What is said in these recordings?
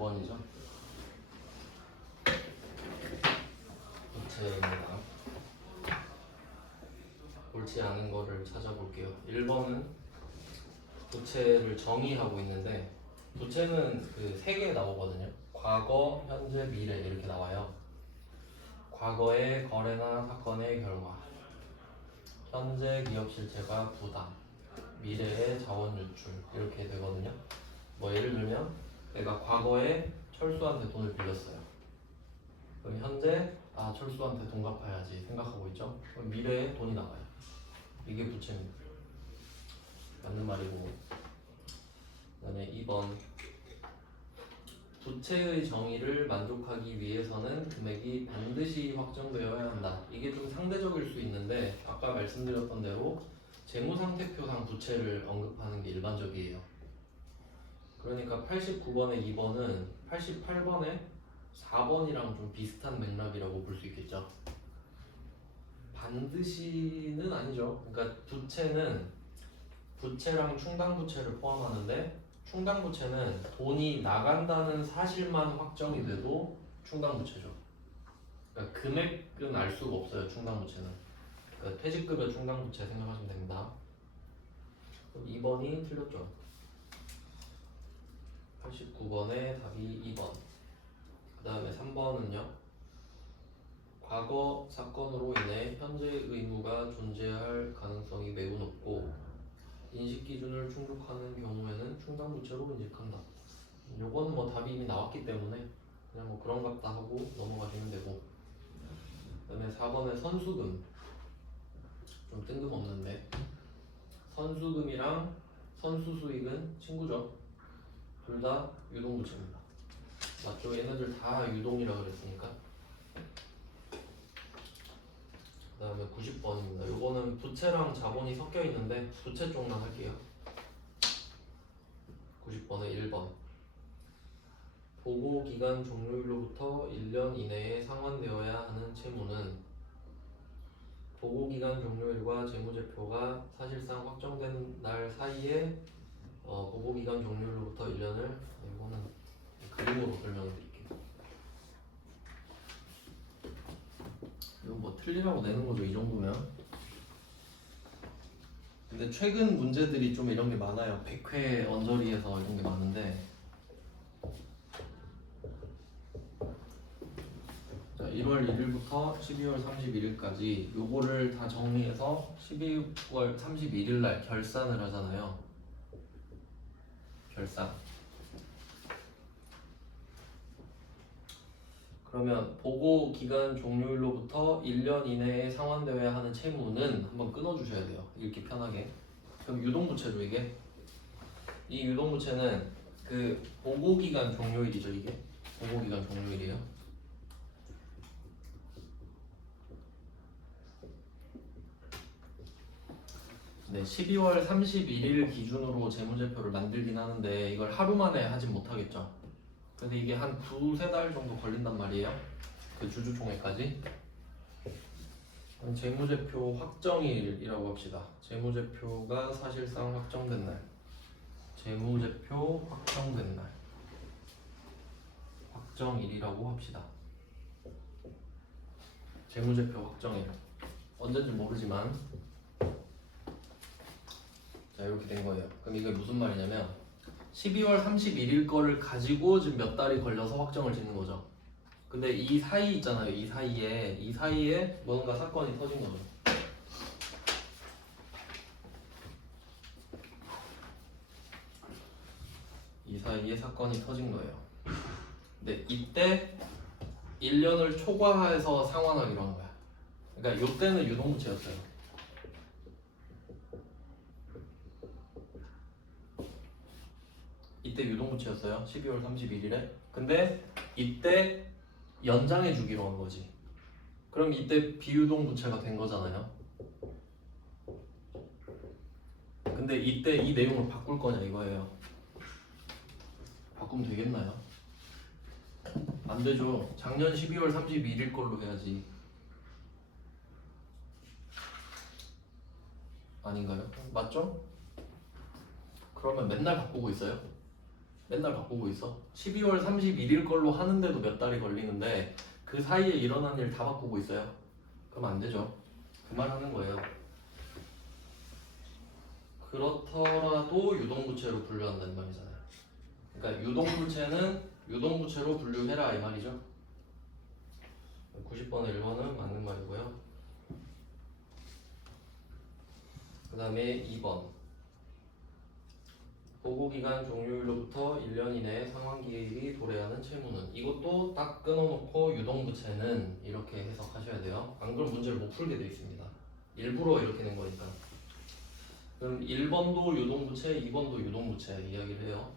9번이죠. 부채입니다. 옳지 않은 거를 찾아볼게요. 1번은 부채를 정의하고 있는데 부채는 그 3개 나오거든요. 과거, 현재, 미래 이렇게 나와요. 과거의 거래나 사건의 결과, 현재 기업 실체가 부담, 미래의 자원 유출 이렇게 되거든요. 뭐 예를 들면 내가 과거에 철수한테 돈을 빌렸어요. 그럼 현재 철수한테 돈 갚아야지 생각하고 있죠. 그럼 미래에 돈이 나가요. 이게 부채입니다. 맞는 말이고. 그다음에 2번 부채의 정의를 만족하기 위해서는 금액이 반드시 확정되어야 한다. 이게 좀 상대적일 수 있는데 아까 말씀드렸던 대로 재무상태표상 부채를 언급하는 게 일반적이에요. 그러니까 89번의 2번은 88번의 4번이랑 좀 비슷한 맥락이라고 볼 수 있겠죠. 반드시는 아니죠. 그러니까 부채는 부채랑 충당부채를 포함하는데 충당부채는 돈이 나간다는 사실만 확정이 돼도 충당부채죠. 그러니까 금액은 알 수가 없어요. 충당부채는. 그러니까 퇴직급여 충당부채 생각하시면 됩니다. 그럼 2번이 틀렸죠. 89번의 답이 2번. 그 다음에 3번은요. 과거 사건으로 인해 현재 의무가 존재할 가능성이 매우 높고 인식기준을 충족하는 경우에는 충당부채로 인식한다. 요건 뭐 답이 이미 나왔기 때문에 그냥 뭐 그런갑다 하고 넘어가시면 되고. 그 다음에 4번의 선수금 좀 뜬금없는데 선수금이랑 선수수익은 친구죠. 둘 다 유동부채입니다. 맞죠? 얘네들 다 유동이라 그랬으니까. 그 다음에 90번입니다. 요거는 부채랑 자본이 섞여 있는데 부채 쪽만 할게요. 90번의 1번 보고기간 종료일로부터 1년 이내에 상환되어야 하는 채무는 보고기간 종료일과 재무제표가 사실상 확정된 날 사이에 보고기간 종료일로부터 1년을 이거는 그림으로 설명을 드릴게요. 이건 뭐 틀리라고 내는 거죠, 이 정도면. 근데 최근 문제들이 좀 이런 게 많아요. 100회 언저리에서 이런 게 많은데 자, 1월 1일부터 12월 31일까지 요거를 다 정리해서 12월 31일 날 결산을 하잖아요. 결산. 그러면 보고 기간 종료일로부터 1년 이내에 상환되어야 하는 채무는 한번 끊어주셔야 돼요. 읽기 편하게. 그럼 유동부채죠 이게. 이 유동부채는 그 보고 기간 종료일이죠 이게. 보고 기간 종료일이에요. 네, 12월 31일 기준으로 재무제표를 만들긴 하는데 이걸 하루 만에 하진 못하겠죠. 근데 이게 한 2~3달 정도 걸린단 말이에요. 그 주주총회까지. 재무제표 확정일이라고 합시다. 재무제표가 사실상 확정된 날. 재무제표 확정된 날. 확정일이라고 합시다. 재무제표 확정일. 언제인지 모르지만 자 이렇게 된 거예요. 그럼 이게 무슨 말이냐면 12월 31일 거를 가지고 지금 몇 달이 걸려서 확정을 짓는 거죠. 근데 이 사이 있잖아요. 이 사이에 뭔가 사건이 터진 거죠. 이 사이에 사건이 터진 거예요. 근데 이때 1년을 초과해서 상환하기로 한 거야. 그러니까 이때는 유동부채였어요. 이때 유동부채였어요. 12월 31일에. 근데 이때 연장해 주기로 한 거지. 그럼 이때 비유동부채가 된 거잖아요. 근데 이때 이 내용을 바꿀 거냐 이거예요. 바꾸면 되겠나요? 안 되죠. 작년 12월 31일 걸로 해야지. 아닌가요? 맞죠? 그러면 맨날 바꾸고 있어요? 맨날 바꾸고 있어. 12월 31일 걸로 하는데도 몇 달이 걸리는데 그 사이에 일어난 일 다 바꾸고 있어요. 그럼 안 되죠. 그만하는 거예요. 그렇더라도 유동부채로 분류한다는 말이잖아요. 그러니까 유동부채는 유동부채로 분류해라 이 말이죠. 90번에 1번은 맞는 말이고요. 그 다음에 2번 보고기간 종료일로부터 1년 이내에 상환기일이 도래하는 채무는, 이것도 딱 끊어놓고 유동부채는 이렇게 해석하셔야 돼요. 안 그러면 문제를 못 풀게 되어 있습니다. 일부러 이렇게 낸 거니까. 그럼 1번도 유동부채, 2번도 유동부채 이야기를 해요.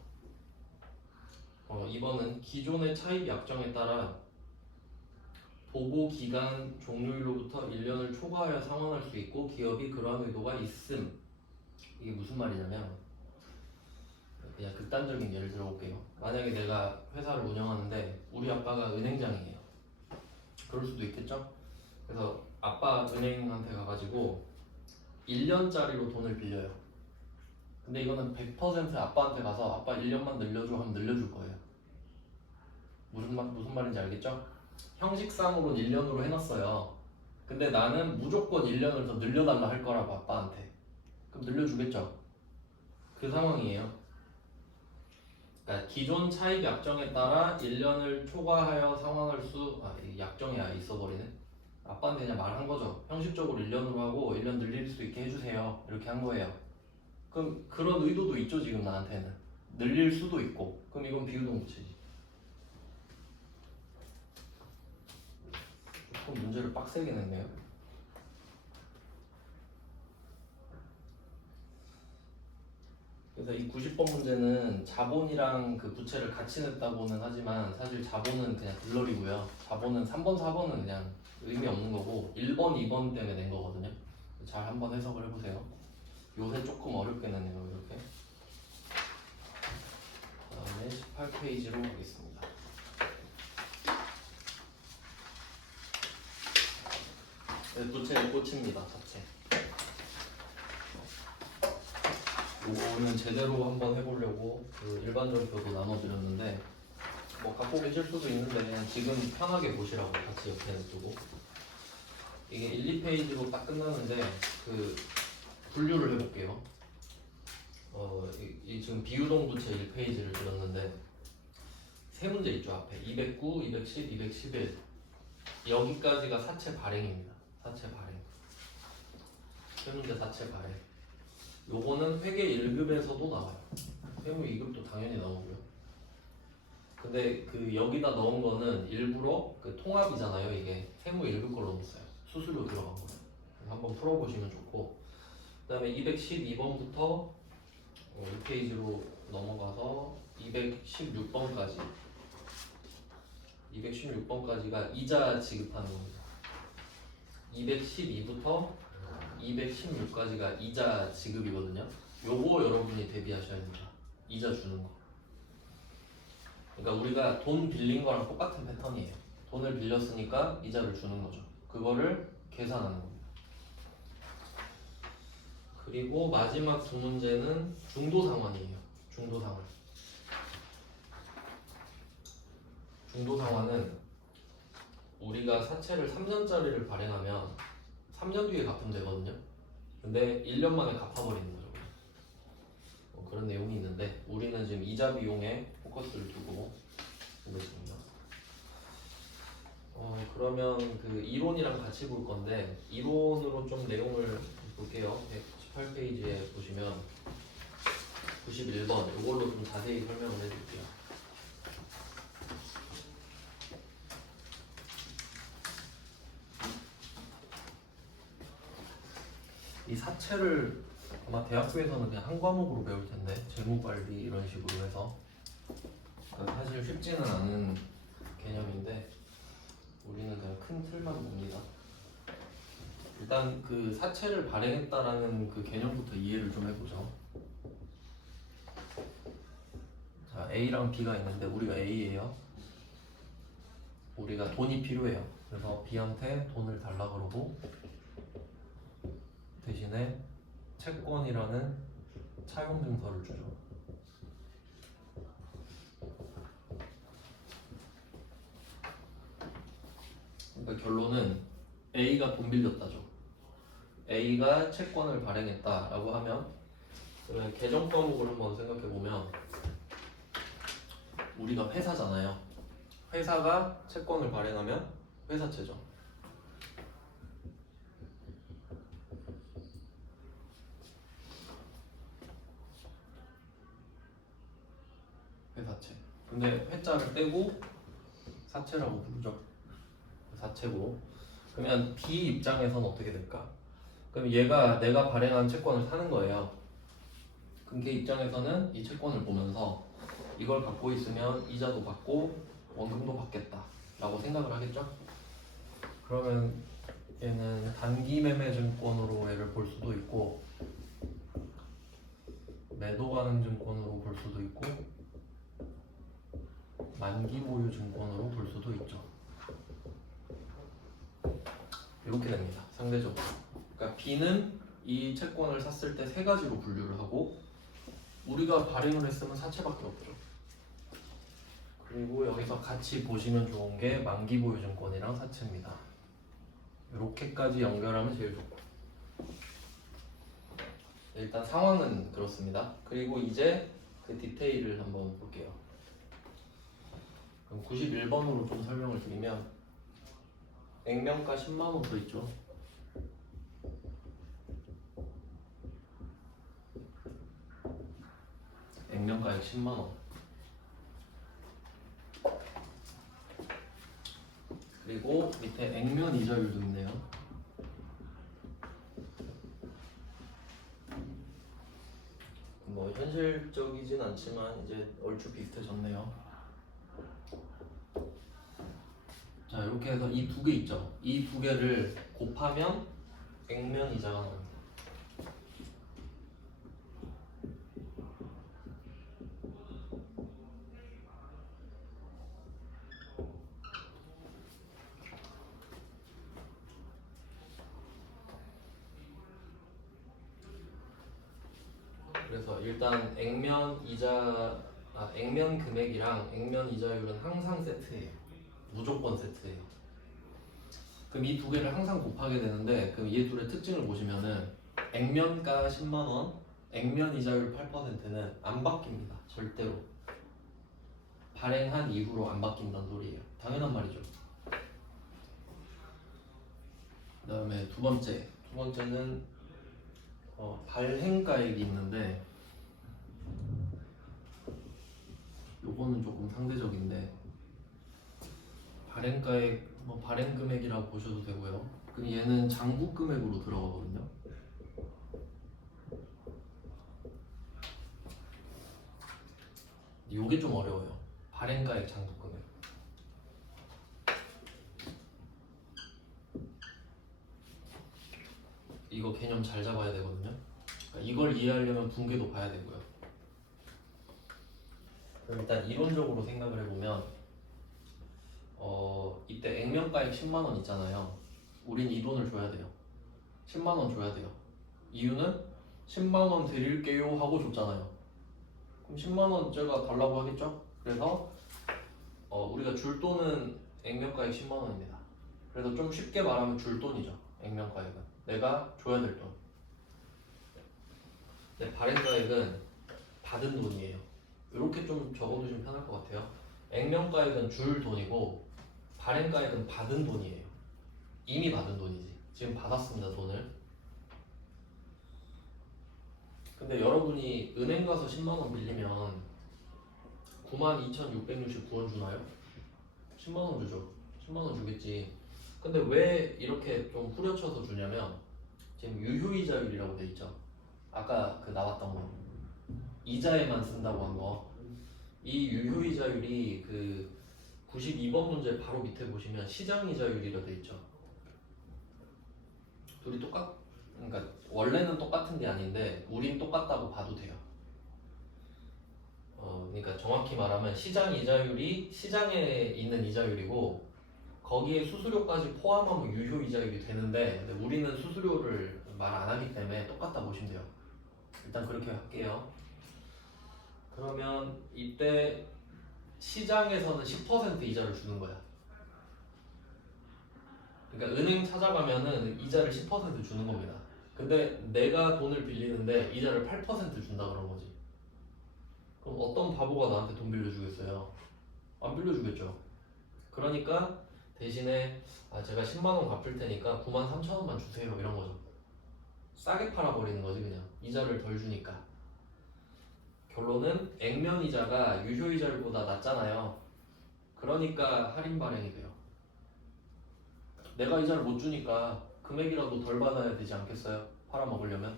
2번은 기존의 차입 약정에 따라 보고기간 종료일로부터 1년을 초과하여 상환할 수 있고 기업이 그러한 의도가 있음. 이게 무슨 말이냐면, 그냥 극단적인 예를 들어볼게요. 만약에 내가 회사를 운영하는데 우리 아빠가 은행장이에요. 그럴 수도 있겠죠? 그래서 아빠 은행한테 가가지고 1년짜리로 돈을 빌려요. 근데 이거는 100% 아빠한테 가서 아빠 1년만 늘려줘 하면 늘려줄 거예요. 무슨 말인지 알겠죠? 형식상으로는 1년으로 해놨어요. 근데 나는 무조건 1년을 더 늘려달라 할 거라고 아빠한테. 그럼 늘려주겠죠? 그 상황이에요. 그러니까 기존 차입 약정에 따라 1년을 초과하여 상환할 수, 약정이 있어버리네. 아빠한테 그냥 말한 거죠. 형식적으로 1년으로 하고 1년 늘릴 수 있게 해주세요. 이렇게 한 거예요. 그럼 그런 의도도 있죠, 지금 나한테는. 늘릴 수도 있고. 그럼 이건 비유동부채지. 조금 문제를 빡세게 냈네요. 그래서 이 90번 문제는 자본이랑 그 부채를 같이 냈다고는 하지만 사실 자본은 그냥 들러리고요. 자본은 3번, 4번은 그냥 의미 없는 거고 1번, 2번 때문에 낸 거거든요. 잘 한번 해석을 해보세요. 요새 조금 어렵게 냈네요, 이렇게. 그 다음에 18페이지로 가겠습니다. 네, 부채의 꽃입니다, 자체. 요거는 제대로 한번 해보려고 그 일반전표도 나눠드렸는데 뭐 갖고 계실 수도 있는데 그냥 지금 편하게 보시라고 같이 옆에 놔두고, 이게 1, 2페이지로 딱 끝나는데 그 분류를 해볼게요. 이 지금 비유동부채 1페이지를 드렸는데 세 문제 있죠. 앞에 209, 210, 211 여기까지가 사채 발행입니다. 사채 발행. 세 문제 사채 발행. 요거는 회계 1급에서도 나와요. 세무 2급도 당연히 나오고요. 근데 그 여기다 넣은 거는 일부러 그 통합이잖아요. 이게 세무 1급 걸로 넣었어요. 수수료 들어간 거예요. 한번 풀어보시면 좋고, 그 다음에 212번부터 2페이지로 넘어가서 216번까지 216번까지가 이자 지급하는 겁니다. 212부터 216까지가 이자 지급이거든요. 요거 여러분이 대비하셔야 됩니다. 이자 주는 거. 그러니까 우리가 돈 빌린 거랑 똑같은 패턴이에요. 돈을 빌렸으니까 이자를 주는 거죠. 그거를 계산하는 겁니다. 그리고 마지막 두 문제는 중도 상환이에요. 중도 상환. 중도 상환은 우리가 사채를 3년짜리를 발행하면 3년 뒤에 갚으면 되거든요. 근데 1년 만에 갚아버리는 거죠. 그런 내용이 있는데 우리는 지금 이자 비용에 포커스를 두고 보겠습니다. 그러면 그 이론이랑 같이 볼 건데 이론으로 좀 내용을 볼게요. 118페이지에 보시면 91번 이걸로 좀 자세히 설명을 해드릴게요. 이 사채를 아마 대학교에서는 그냥 한 과목으로 배울 텐데 재무관리 이런 식으로 해서 사실 쉽지는 않은 개념인데 우리는 그냥 큰 틀만 봅니다. 일단 그 사채를 발행했다라는 그 개념부터 이해를 좀 해보죠. 자, A랑 B가 있는데 우리가 A예요. 우리가 돈이 필요해요. 그래서 B한테 돈을 달라 그러고 대신에 채권이라는 차용증서를 주죠. 그러니까 결론은 A가 돈 빌렸다죠. A가 채권을 발행했다라고 하면 그러면 계정 과목을 한번 생각해 보면 우리가 회사잖아요. 회사가 채권을 발행하면 회사채죠. 회사채. 근데 회자를 떼고 사채라고 부르죠. 사채고. 그러면 B 입장에서는 어떻게 될까? 그럼 얘가 내가 발행한 채권을 사는 거예요. 그럼 걔 입장에서는 이 채권을 보면서 이걸 갖고 있으면 이자도 받고 원금도 받겠다 라고 생각을 하겠죠? 그러면 얘는 단기 매매 증권으로 얘를 볼 수도 있고 매도 가능 증권으로 볼 수도 있고 만기 보유 증권으로 볼 수도 있죠. 이렇게 됩니다. 상대적으로. 그러니까 B는 이 채권을 샀을 때 세 가지로 분류를 하고 우리가 발행을 했으면 사채밖에 없죠. 그리고 여기서 같이 보시면 좋은 게 만기 보유 증권이랑 사채입니다. 이렇게까지 연결하면 제일 좋고. 일단 상황은 그렇습니다. 그리고 이제 그 디테일을 한번 볼게요. 그럼 91번으로 좀 설명을 드리면 액면가 10만원 써 있죠. 액면가액 10만원. 그리고 밑에 액면 이자율도 있네요. 뭐 현실적이진 않지만 이제 얼추 비슷해졌네요. 자, 이렇게 해서 이 두 개 있죠. 이 두 개를 곱하면 액면 이자가 나옵니다. 그래서 일단 액면 금액이랑 액면 이자율은 항상 세트예요. 무조건 세트예요. 그럼 이 두 개를 항상 곱하게 되는데 그럼 이 둘의 특징을 보시면은 액면가 10만 원, 액면 이자율 8%는 안 바뀝니다. 절대로. 발행한 이후로 안 바뀐다는 소리예요. 당연한 말이죠. 그다음에 두 번째는 발행가액이 있는데 요거는 조금 상대적인데 발행가액 발행 금액이라고 보셔도 되고요. 그럼 얘는 장부 금액으로 들어가거든요. 요게 좀 어려워요. 발행가액 장부 금액. 이거 개념 잘 잡아야 되거든요. 그러니까 이걸 이해하려면 분계도 봐야 되고요. 그럼 일단 이론적으로 생각을 해보면 이때 액면가액 10만 원 있잖아요. 우린 이 돈을 줘야 돼요. 10만 원 줘야 돼요. 이유는 10만 원 드릴게요 하고 줬잖아요. 그럼 10만 원째가 달라고 하겠죠? 그래서 우리가 줄 돈은 액면가액 10만 원입니다. 그래서 좀 쉽게 말하면 줄 돈이죠. 액면가액은 내가 줘야 될 돈. 근데 발행가액은 받은 돈이에요. 이렇게 좀 적어두시면 편할 것 같아요. 액면가액은 줄 돈이고 발행가액은 받은 돈이에요. 이미 받은 돈이지. 지금 받았습니다, 돈을. 근데 여러분이 은행 가서 10만 원 빌리면 92,669원 주나요? 10만 원 주죠. 10만 원 주겠지. 근데 왜 이렇게 좀 후려쳐서 주냐면 지금 유효이자율이라고 돼 있죠. 아까 그 나왔던 거. 이자에만 쓴다고 한 거. 이 유효이자율이 그 92번 문제 바로 밑에 보시면 시장이자율이라 돼 있죠. 둘이 그러니까 원래는 똑같은 게 아닌데 우린 똑같다고 봐도 돼요. 그러니까 정확히 말하면 시장 이자율이 시장에 있는 이자율이고 거기에 수수료까지 포함하면 유효 이자율이 되는데 근데 우리는 수수료를 말 안 하기 때문에 똑같다 보시면 돼요. 일단 그렇게 할게요. 그러면 이때 시장에서는 10% 이자를 주는 거야. 그러니까 은행 찾아가면은 이자를 10% 주는 겁니다. 근데 내가 돈을 빌리는데 이자를 8% 준다 그런 거지. 그럼 어떤 바보가 나한테 돈 빌려주겠어요? 안 빌려주겠죠. 그러니까 대신에 제가 10만 원 갚을 테니까 9만 3천 원만 주세요 이런 거죠. 싸게 팔아버리는 거지 그냥. 이자를 덜 주니까. 결론은 액면 이자가 유효 이자율보다 낮잖아요. 그러니까 할인 발행이 돼요. 내가 이자를 못 주니까 금액이라도 덜 받아야 되지 않겠어요? 팔아먹으려면.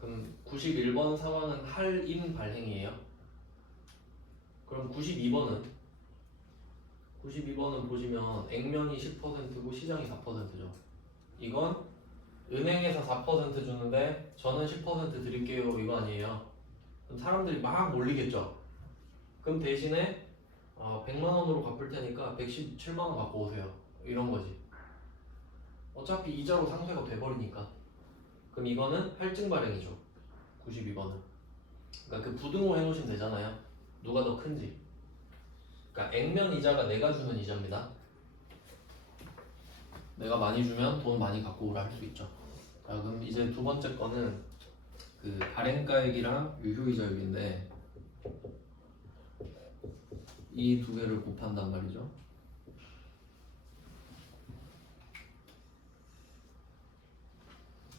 그럼 91번 상황은 할인 발행이에요. 그럼 92번은 보시면 액면이 10%고 시장이 4%죠. 이건 은행에서 4% 주는데 저는 10% 드릴게요 이거 아니에요. 그럼 사람들이 막 몰리겠죠. 그럼 대신에 100만 원으로 갚을 테니까 117만 원 갖고 오세요 이런 거지. 어차피 이자로 상쇄가 돼버리니까. 그럼 이거는 할증 발행이죠. 92번은. 그러니까 그 부등호 해놓으시면 되잖아요. 누가 더 큰지. 그러니까 액면 이자가 내가 주는 이자입니다. 내가 많이 주면 돈 많이 갖고 오라 할 수 있죠. 자, 그럼 이제 두 번째 거는 그 발행가액이랑 유효이자율인데 이 두 개를 곱한단 말이죠.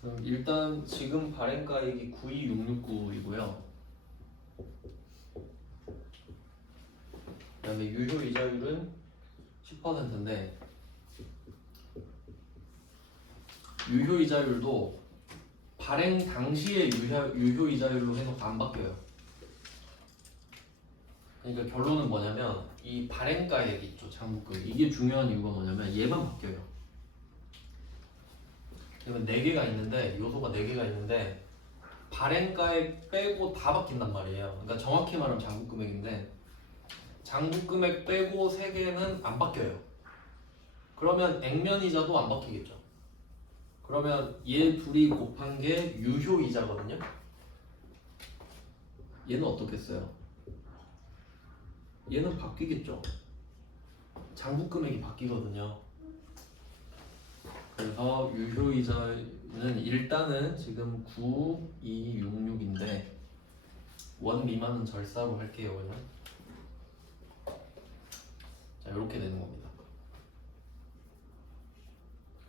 그럼 일단 지금 발행가액이 92669이고요. 그 다음에 유효이자율은 10%인데 유효이자율도 발행 당시의 유효이자율로 해놓고 안 바뀌어요. 그러니까 결론은 뭐냐면 이 발행가액 있죠. 장부금. 이게 중요한 이유가 뭐냐면 얘만 바뀌어요. 그러면 4개가 있는데 요소가 4개가 있는데 발행가액 빼고 다 바뀐단 말이에요. 그러니까 정확히 말하면 장부금액인데 장부금액 빼고 3개는 안 바뀌어요. 그러면 액면이자도 안 바뀌겠죠. 그러면 얘 둘이 곱한 게 유효이자거든요. 얘는 어떻겠어요? 얘는 바뀌겠죠. 장부금액이 바뀌거든요. 그래서 유효이자는 일단은 지금 9266인데 원 미만은 절사로 할게요. 그냥. 자, 이렇게 되는 겁니다.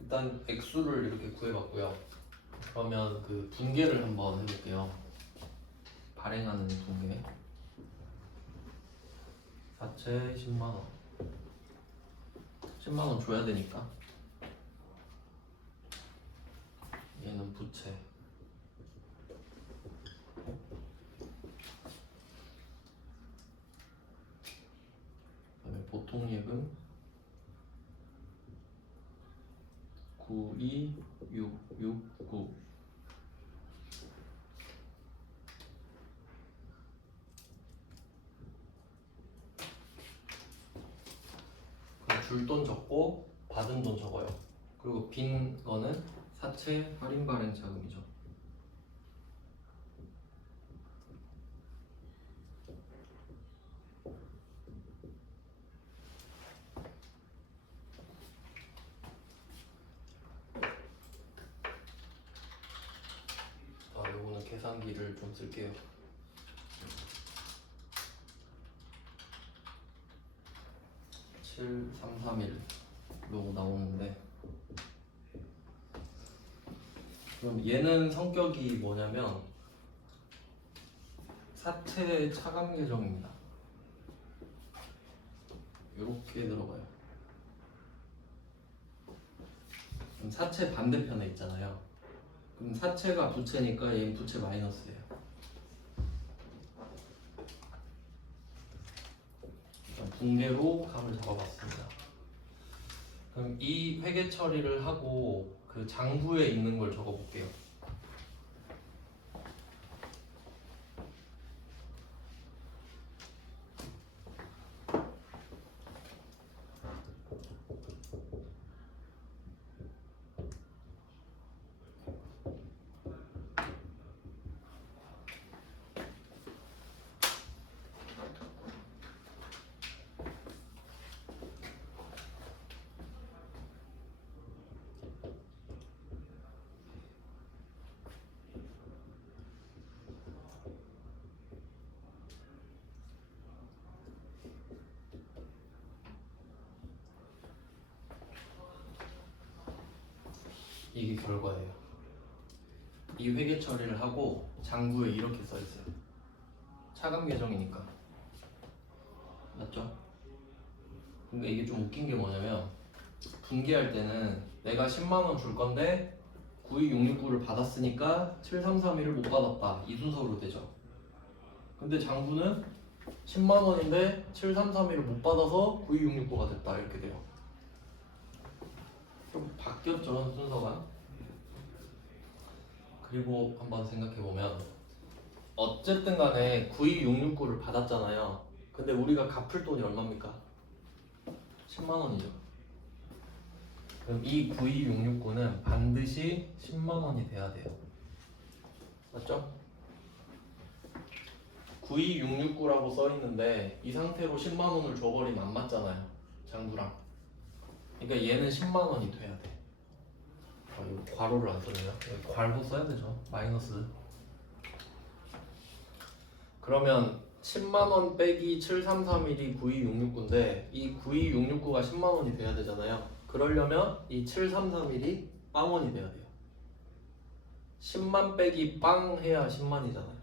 일단 액수를 이렇게 구해봤고요. 그러면 그 분계를 한번 해볼게요. 발행하는 분계. 사채 10만원. 10만원 줘야 되니까. 얘는 부채. 그다음에 보통예금 92669. 줄 돈 적고 받은 돈 적어요. 그리고 빈 거는 사채 할인 발행 자금이죠. 요거는 계산기를 좀 쓸게요. 7331로 나오는데 그럼 얘는 성격이 뭐냐면 사채 차감 계정입니다. 이렇게 들어가요. 그럼 사채 반대편에 있잖아요. 그럼 사채가 부채니까 얘는 부채 마이너스예요. 분계로 감을 잡아봤습니다. 그럼 이 회계 처리를 하고 그 장부에 있는 걸 적어볼게요. 이게 결과예요. 이 회계 처리를 하고 장부에 이렇게 써 있어요. 차감 계정이니까. 맞죠? 그러니까 이게 좀 웃긴 게 뭐냐면 분기할 때는 내가 10만 원 줄 건데 92669를 받았으니까 7331을 못 받았다. 이 순서로 되죠. 근데 장부는 10만 원인데 7331을 못 받아서 92669가 됐다. 이렇게 돼요. 좀 바뀌었죠, 순서가. 그리고 한번 생각해보면 어쨌든 간에 92669를 받았잖아요. 근데 우리가 갚을 돈이 얼마입니까? 10만 원이죠. 그럼 이 92669는 반드시 10만 원이 돼야 돼요. 맞죠? 92669라고 써 있는데 이 상태로 10만 원을 줘버리면 안 맞잖아요. 장부랑. 그러니까 얘는 10만 원이 돼야 돼. 이거 괄호를 안 써네요. 괄호 써야 되죠. 마이너스. 그러면 10만원 빼기 7331이 92669인데 이 92669가 10만원이 돼야 되잖아요. 그러려면 이 7331이 빵원이 돼야 돼요. 10만 빼기 빵 해야 10만이잖아요.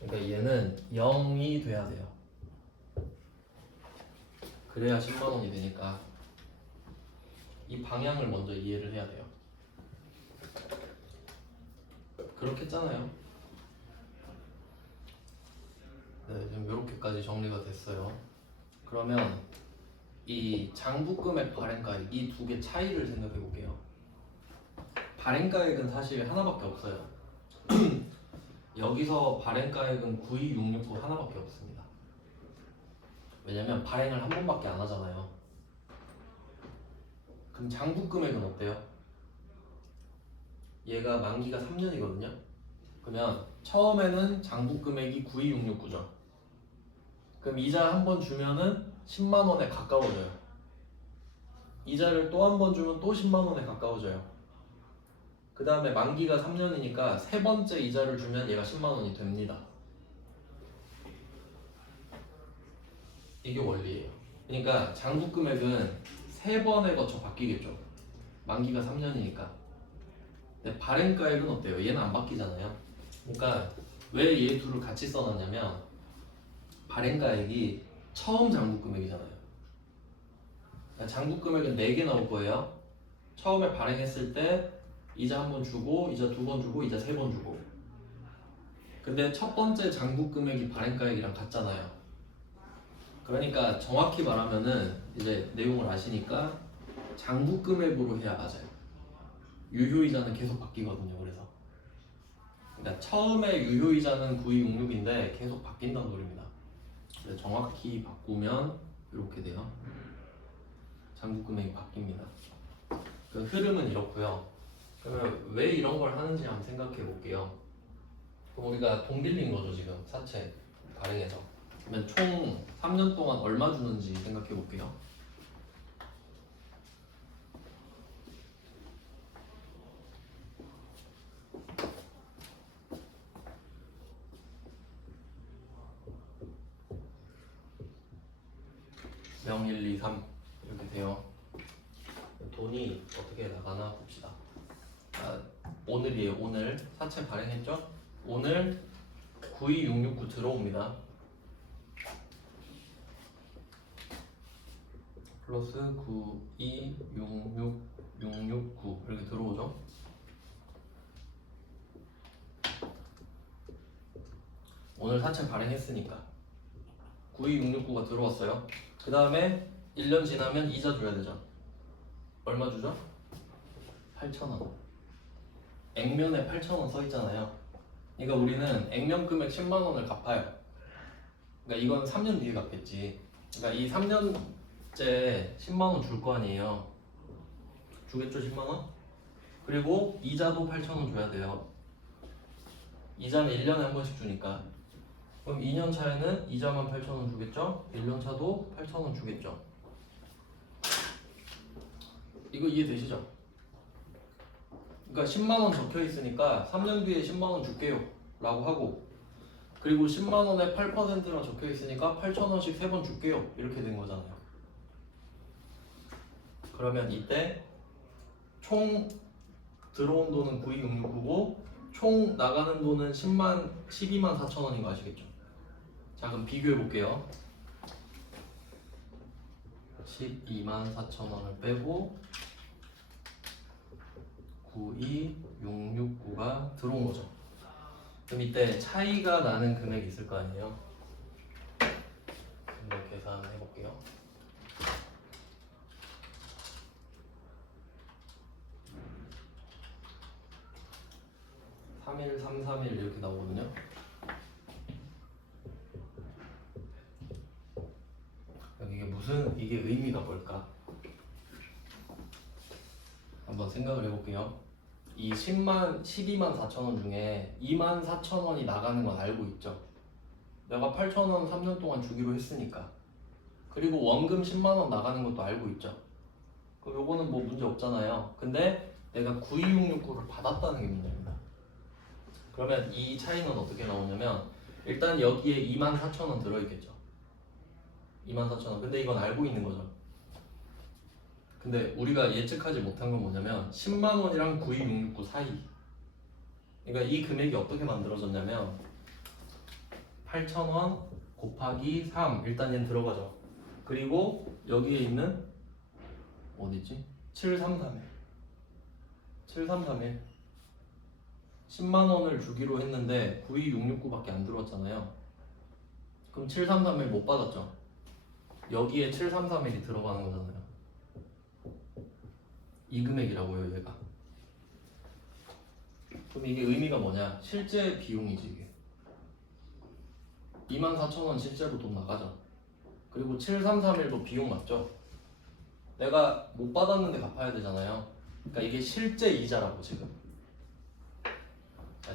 그러니까 얘는 0이 돼야 돼요. 그래야 10만원이 되니까 이 방향을 먼저 이해를 해야 돼요. 그렇게 했잖아요. 네, 지금 이렇게까지 정리가 됐어요. 그러면 이 장부금액 발행가액 이 두 개 차이를 생각해 볼게요. 발행가액은 사실 하나밖에 없어요. 여기서 발행가액은 92669 하나밖에 없습니다. 왜냐면 발행을 한 번밖에 안 하잖아요. 그럼 장부금액은 어때요? 얘가 만기가 3년이거든요. 그러면 처음에는 장부금액이 92669죠. 그럼 이자 한 번 주면은 10만 원에 가까워져요. 이자를 또 한 번 주면 또 10만 원에 가까워져요. 그 다음에 만기가 3년이니까 세 번째 이자를 주면 얘가 10만 원이 됩니다. 이게 원리예요. 그러니까 장부금액은 세 번에 거쳐 바뀌겠죠. 만기가 3년이니까. 근데 발행가액은 어때요? 얘는 안 바뀌잖아요. 그러니까 왜 얘 둘을 같이 써놨냐면 발행가액이 처음 장부금액이잖아요. 그러니까 장부금액은 4개 나올 거예요. 처음에 발행했을 때 이자 한 번 주고 이자 두 번 주고 이자 세 번 주고. 근데 첫 번째 장부금액이 발행가액이랑 같잖아요. 그러니까 정확히 말하면은 이제 내용을 아시니까 장부금액으로 해야 맞아요. 유효이자는 계속 바뀌거든요. 그래서 그러니까 처음에 유효이자는 9266인데 계속 바뀐다는 소리입니다. 그래서 정확히 바꾸면 이렇게 돼요. 장부금액이 바뀝니다. 그 흐름은 이렇고요. 그러면 왜 이런 걸 하는지 한번 생각해 볼게요. 그럼 우리가 돈 빌린 거죠 지금 사채 발행해서. 그러면 총 3년 동안 얼마 주는지 생각해 볼게요. 명 1, 2, 3 이렇게 돼요. 돈이 어떻게 나가나 봅시다. 오늘이에요. 오늘 사채 발행했죠? 오늘 92669 들어옵니다. 플러스 9266669 이렇게 들어오죠? 오늘 사채 발행했으니까 92669가 들어왔어요. 그 다음에 1년 지나면 이자 줘야 되죠. 얼마 주죠? 8,000원. 액면에 8,000원 써 있잖아요. 그러니까 우리는 액면 금액 10만 원을 갚아요. 그러니까 이건 3년 뒤에 갚겠지. 그러니까 이 3년째 10만 원 줄 거 아니에요. 주겠죠, 10만 원? 그리고 이자도 8,000원 줘야 돼요. 이자는 1년에 한 번씩 주니까. 그럼 2년 차에는 이자만 8,000원 주겠죠? 1년 차도 8,000원 주겠죠? 이거 이해되시죠? 그러니까 10만 원 적혀 있으니까 3년 뒤에 10만 원 줄게요 라고 하고, 그리고 10만 원에 8%라 적혀 있으니까 8,000원씩 3번 줄게요 이렇게 된 거잖아요. 그러면 이때 총 들어온 돈은 92,669고 총 나가는 돈은 12만 4천 원인 거 아시겠죠? 자, 그럼 비교해 볼게요. 12만 4천 원을 빼고 92,669가 들어온 거죠. 그럼 이때 차이가 나는 금액이 있을 거 아니에요? 한번 계산해 볼게요. 3일, 3, 3일 이렇게 나오거든요. 이게 의미가 뭘까? 한번 생각을 해볼게요. 이 12만 4천 원 중에 2만 4천 원이 나가는 건 알고 있죠. 내가 8천 원 3년 동안 주기로 했으니까. 그리고 원금 10만 원 나가는 것도 알고 있죠. 그럼 요거는 뭐 문제 없잖아요. 근데 내가 92,669를 받았다는 게 문제입니다. 그러면 이 차이는 어떻게 나오냐면 일단 여기에 2만 4천 원 들어있겠죠. 2만 4천 원. 근데 이건 알고 있는 거죠. 근데 우리가 예측하지 못한 건 뭐냐면 10만 원이랑 92,669 사이. 그러니까 이 금액이 어떻게 만들어졌냐면 8천 원 곱하기 3. 일단 얘는 들어가죠. 그리고 여기에 있는 어디지? 733에 733에 10만 원을 주기로 했는데 92,669밖에 안 들어왔잖아요. 그럼 733을 못 받았죠. 여기에 733일이 들어가는 거잖아요. 이 금액이라고요, 얘가. 그럼 이게 의미가 뭐냐? 실제 비용이지 이게. 2만 4천 원 실제로 돈 나가죠. 그리고 7331도 비용 맞죠? 내가 못 받았는데 갚아야 되잖아요. 그러니까 이게 실제 이자라고 지금.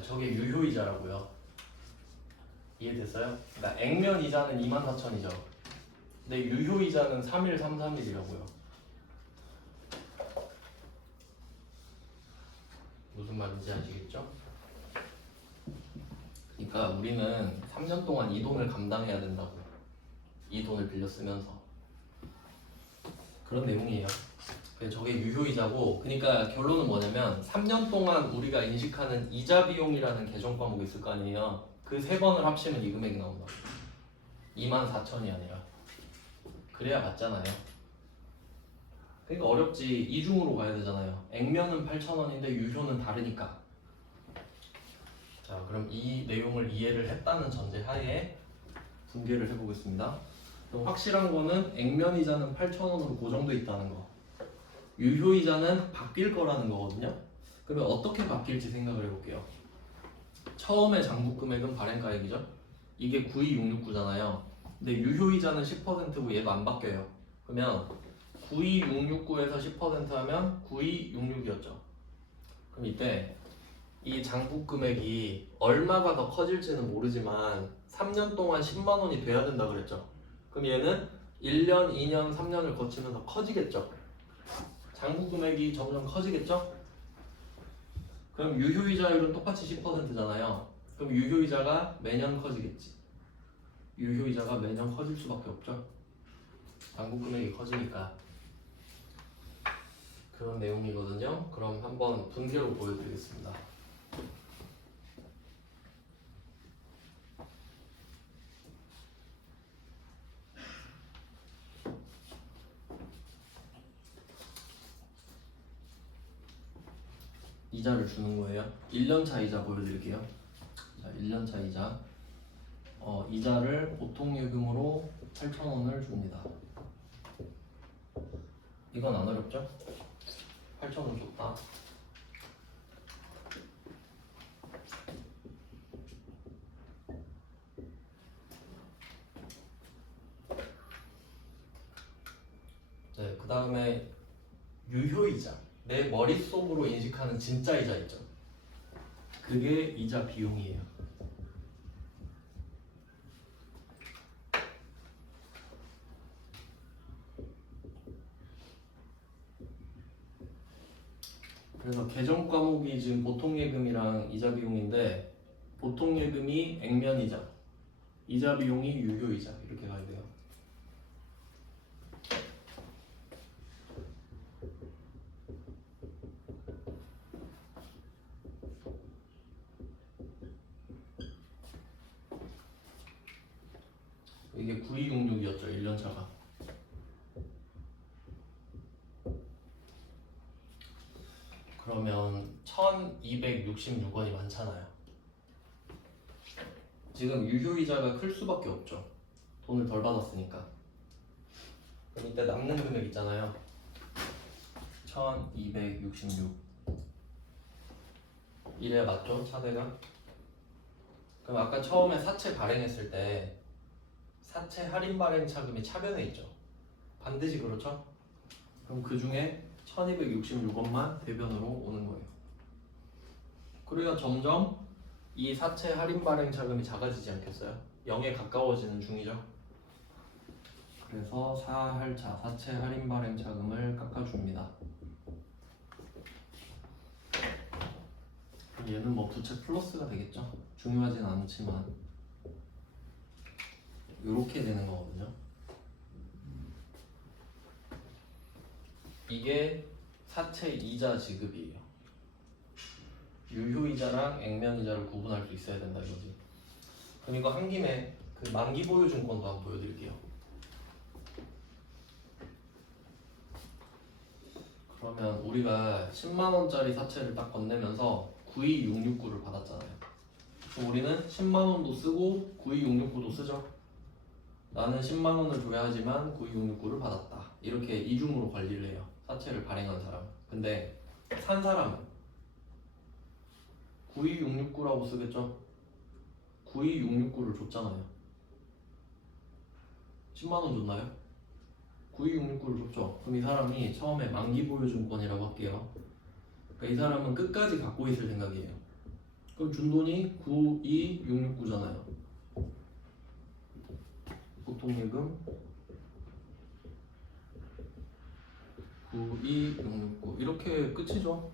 저게 유효이자라고요. 이해됐어요? 그러니까 액면 이자는 2만 4천이죠. 근데 유효이자는 31331이라고요. 무슨 말인지 아시겠죠? 그러니까 우리는 3년 동안 이 돈을 감당해야 된다고. 이 돈을 빌려 쓰면서. 그런 내용이에요. 저게 유효이자고, 그러니까 결론은 뭐냐면 3년 동안 우리가 인식하는 이자 비용이라는 계정 과목이 있을 거 아니에요. 그 세 번을 합치면 이 금액이 나온다고. 2만 4천이 아니라. 그래야 맞잖아요. 그러니까 어렵지. 이중으로 가야 되잖아요. 액면은 8,000원인데 유효는 다르니까. 자, 그럼 이 내용을 이해를 했다는 전제 하에 분개를 해보겠습니다. 그럼 확실한 거는 액면이자는 8,000원으로 고정돼 있다는 거. 유효이자는 바뀔 거라는 거거든요. 그러면 어떻게 바뀔지 생각을 해볼게요. 처음에 장부 금액은 발행가액이죠. 이게 92,669잖아요. 근데 유효이자는 10%고 얘도 안 바뀌어요. 그러면 92,669에서 10% 하면 92,666이었죠. 그럼 이때 이 장부 금액이 얼마가 더 커질지는 모르지만 3년 동안 10만 원이 돼야 된다 그랬죠. 그럼 얘는 1년, 2년, 3년을 거치면서 커지겠죠. 장부 금액이 점점 커지겠죠? 그럼 유효이자율은 똑같이 10%잖아요. 그럼 유효이자가 매년 커지겠지. 유효이자가 매년 커질 수밖에 없죠. 장부 금액이 커지니까. 그런 내용이거든요. 그럼 한번 분개로 보여드리겠습니다. 이자를 주는 거예요. 1년차 이자 보여드릴게요. 자, 1년차 이자. 이자를 보통예금으로 8,000원을 줍니다. 이건 안 어렵죠? 8,000원 줬다. 네, 그 다음에 유효이자. 내 머릿속으로 인식하는 진짜 이자 있죠? 그게 이자 비용이에요. 그래서 계정 과목이 지금 보통예금이랑 이자 비용인데 보통예금이 액면이자, 이자 비용이 유효이자 이렇게 가야 돼요. 이게 9266이었죠 1년차가. 그러면 1266원이 많잖아요. 지금 유효이자가 클 수밖에 없죠. 돈을 덜 받았으니까. 그럼 이때 남는 금액 있잖아요. 1266 이래 맞죠? 차대가? 그럼 아까 처음에 사채 발행했을 때 사채 할인 발행 차금이 차변에 있죠. 반드시 그렇죠? 그럼 그 중에 1266원만 대변으로 오는 거예요. 그래야 점점 이 사채 할인 발행 차금이 작아지지 않겠어요? 0에 가까워지는 중이죠. 그래서 사할차 사채 할인 발행 차금을 깎아줍니다. 얘는 뭐 부채 플러스가 되겠죠. 중요하진 않지만 이렇게 되는 거거든요. 이게 사채 이자 지급이에요. 유효이자랑 액면이자를 구분할 수 있어야 된다 이거지. 그럼 이거 한 김에 그 만기 보유 증권도 한번 보여드릴게요. 그러면 우리가 10만원짜리 사채를 딱 건네면서 92669를 받았잖아요. 그럼 우리는 10만원도 쓰고 92669도 쓰죠. 나는 10만원을 줘야 하지만 92669를 받았다. 이렇게 이중으로 관리를 해요. 사채를 발행한 사람. 근데 산 사람은 92669라고 쓰겠죠. 92669를 줬잖아요. 10만원 줬나요? 92669를 줬죠. 그럼 이 사람이 처음에 만기 보유증권이라고 할게요. 그러니까 이 사람은 끝까지 갖고 있을 생각이에요. 그럼 준 돈이 92669잖아요. 보통예금 92669 이렇게 끝이죠.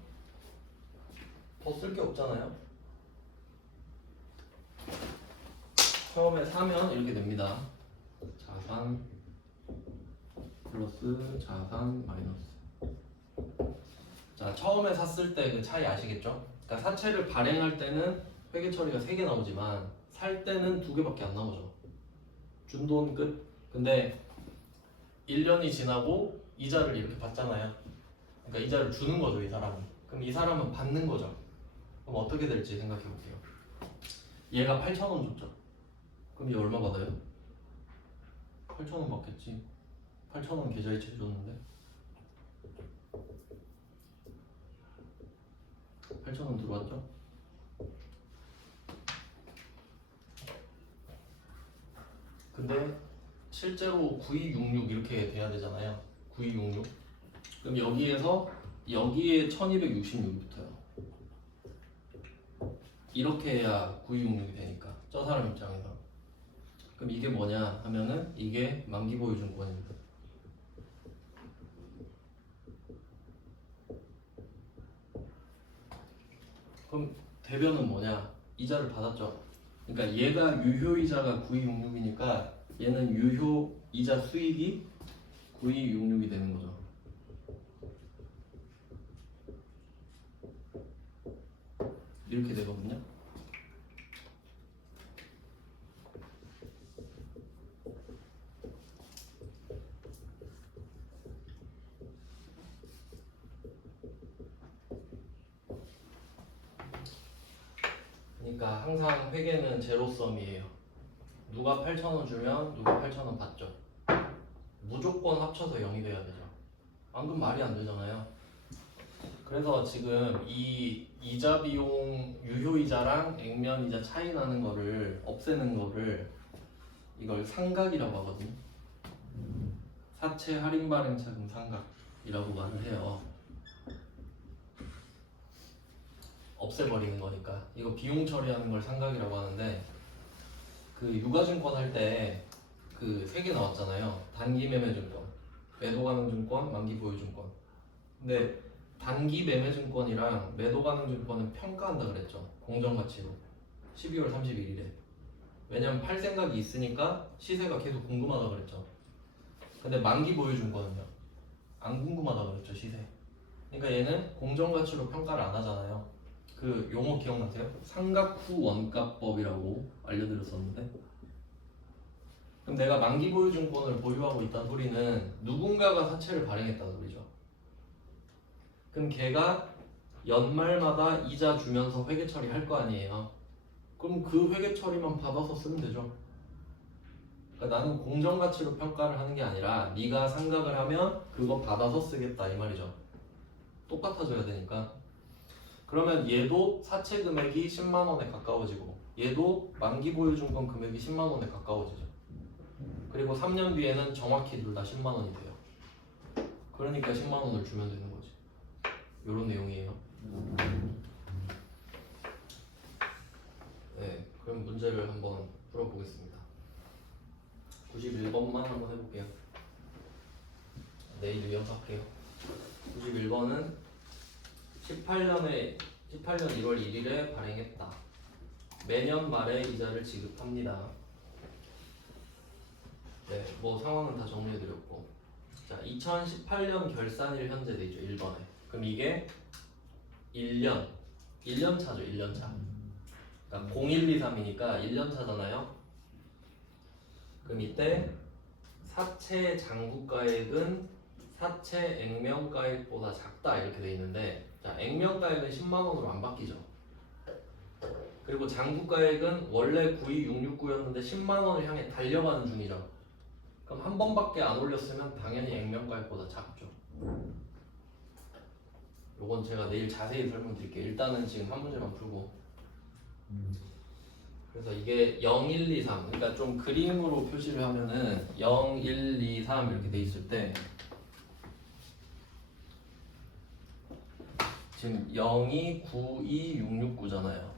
더 쓸 게 없잖아요. 처음에 사면 이렇게 됩니다. 자산 플러스 자산 마이너스. 자, 처음에 샀을 때 그 차이 아시겠죠? 그러니까 사채를 발행할 때는 회계 처리가 3개 나오지만 살 때는 2개밖에 안 나오죠. 준 돈 끝. 근데 1년이 지나고 이자를 이렇게 받잖아요. 그러니까 이자를 주는 거죠, 이 사람은. 그럼 이 사람은 받는 거죠. 그럼 어떻게 될지 생각해 볼게요. 얘가 8,000원 줬죠. 그럼 얘 얼마 받아요? 8,000원 받겠지. 8,000원 계좌이체 줬는데 8,000원 들어왔죠? 근데 실제로 9266 이렇게 돼야 되잖아요. 9266. 그럼 여기에 1266이 붙어요. 이렇게 해야 9266이 되니까 저 사람 입장에서. 그럼 이게 뭐냐 하면은 이게 만기보유증권입니다. 그럼 대변은 뭐냐? 이자를 받았죠. 그러니까 얘가 유효이자가 9266이니까 얘는 유효이자 수익이 9266이 되는 거죠. 이렇게 되거든요. 그러니까 항상 회계는 제로섬이에요. 누가 8,000원 주면 누가 8,000원 받죠. 무조건 합쳐서 0이 돼야 되죠. 안 그럼 말이 안 되잖아요. 그래서 지금 이 이자 비용 유효이자랑 액면이자 차이 나는 거를 없애는 거를 이걸 상각이라고 하거든요. 사채 할인 발행 차금 상각이라고 말을 해요. 없애버리는 거니까. 이거 비용 처리하는 걸 상각이라고 하는데 그 유가증권 할 때 그 3개 나왔잖아요. 단기 매매증권, 매도 가능 증권, 만기 보유증권. 근데 단기 매매증권이랑 매도 가능 증권은 평가한다 그랬죠. 공정가치로 12월 31일에. 왜냐면 팔 생각이 있으니까 시세가 계속 궁금하다 그랬죠. 근데 만기 보유증권은요, 안 궁금하다 그랬죠, 시세. 그러니까 얘는 공정가치로 평가를 안 하잖아요. 그 용어 기억나세요? 상각 후 원가법이라고 알려드렸었는데 그럼 내가 만기 보유증권을 보유하고 있다는 소리는 누군가가 사채를 발행했다는 소리죠. 그럼 걔가 연말마다 이자 주면서 회계 처리할 거 아니에요. 그럼 그 회계 처리만 받아서 쓰면 되죠. 그러니까 나는 공정 가치로 평가를 하는 게 아니라 네가 상각을 하면 그거 받아서 쓰겠다 이 말이죠. 똑같아져야 되니까. 그러면 얘도 사채 금액이 10만 원에 가까워지고 얘도 만기 보유증권 금액이 10만 원에 가까워지죠. 그리고 3년 뒤에는 정확히 둘 다 10만 원이 돼요. 그러니까 10만 원을 주면 되는 거지. 이런 내용이에요. 네, 그럼 문제를 한번 풀어보겠습니다. 91번만 한번 해볼게요. 내일 이어서 할게요. 91번은 18년 1월 1일에 발행했다. 매년 말에 이자를 지급합니다. 네, 뭐 상황은 다 정리해드렸고, 자, 2018년 결산일 현재 돼 있죠. 1번에. 그럼 이게 1년 차죠. 1년 차. 그러니까 0123이니까 1년 차잖아요. 그럼 이때 사채 장부가액은 사채 액면가액보다 작다 이렇게 돼 있는데, 자, 액면가액은 10만 원으로 안 바뀌죠. 그리고 장부가액은 원래 92669였는데 10만 원을 향해 달려가는 중이죠. 그럼 한 번밖에 안 올렸으면 당연히 액면가액보다 작죠. 요건 제가 내일 자세히 설명드릴게요. 일단은 지금 한 문제만 풀고. 그래서 이게 0, 1, 2, 3. 그러니까 좀 그림으로 표시를 하면은 0, 1, 2, 3 이렇게 돼 있을 때 지금 0이 9, 2, 6, 6, 9잖아요.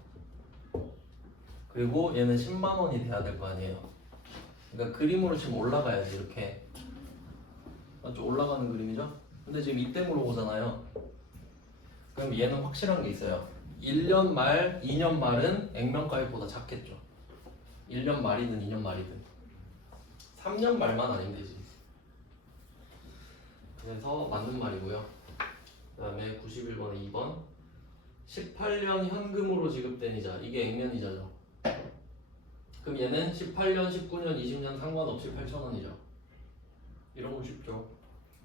그리고 얘는 10만 원이 돼야 될 거 아니에요. 그러니까 그림으로 지금 올라가야지 이렇게. 맞죠? 올라가는 그림이죠? 근데 지금 이때 물어보잖아요. 그럼 얘는 확실한 게 있어요. 1년 말, 2년 말은 액면가액보다 작겠죠. 1년 말이든 2년 말이든 3년 말만 아니면 되지. 그래서 맞는 말이고요. 그 다음에 91번에 2번 18년 현금으로 지급된 이자. 이게 액면이자죠. 그럼 얘는 18년, 19년, 20년 상관없이 8,000원이죠. 이런 거 쉽죠.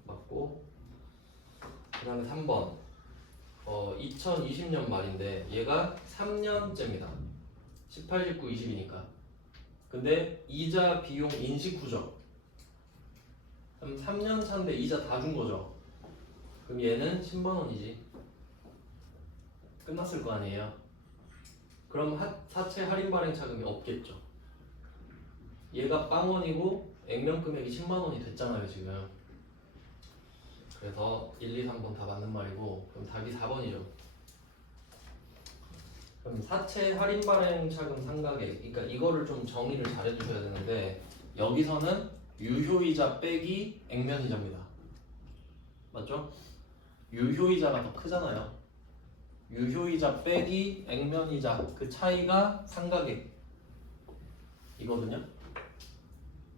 맞고. 그 다음에 3번 2020년 말인데 얘가 3년째입니다. 18, 19, 20이니까. 근데 이자 비용 인식 후죠. 그럼 3년 차인데 이자 다 준 거죠. 그럼 얘는 10만 원이지. 끝났을 거 아니에요. 그럼 사채 할인 발행 차금이 없겠죠. 얘가 빵원이고 액면 금액이 10만 원이 됐잖아요 지금. 그래서 1, 2, 3번 다 맞는 말이고, 그럼 답이 4번이죠. 그럼 사채 할인 발행 차금 상각액, 그러니까 이거를 좀 정의를 잘 해주셔야 되는데, 여기서는 유효이자 빼기 액면이자입니다. 맞죠? 유효이자가 더 크잖아요. 유효이자 빼기 액면이자 그 차이가 상각액 이거든요.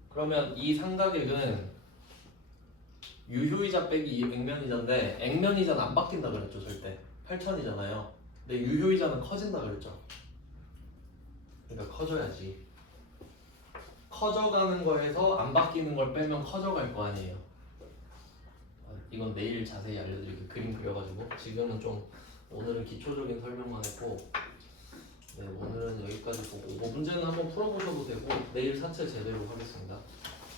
그러면 이 상각액은 유효이자 빼기 액면이자인데 액면이자는 안 바뀐다 그랬죠. 절대 8,000이잖아요. 근데 유효이자는 커진다 그랬죠. 그러니까 커져야지. 커져가는 거에서 안 바뀌는 걸 빼면 커져갈 거 아니에요. 이건 내일 자세히 알려드릴게요. 그림 그려가지고. 지금은 좀 오늘은 기초적인 설명만 했고, 네, 오늘은 여기까지 보고 뭐 문제는 한번 풀어보셔도 되고 내일 사채 제대로 하겠습니다.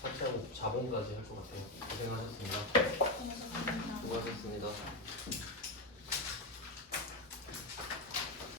사채하고 자본까지 할 것 같아요. 고생하셨습니다. 수고하셨습니다. 수고하셨습니다.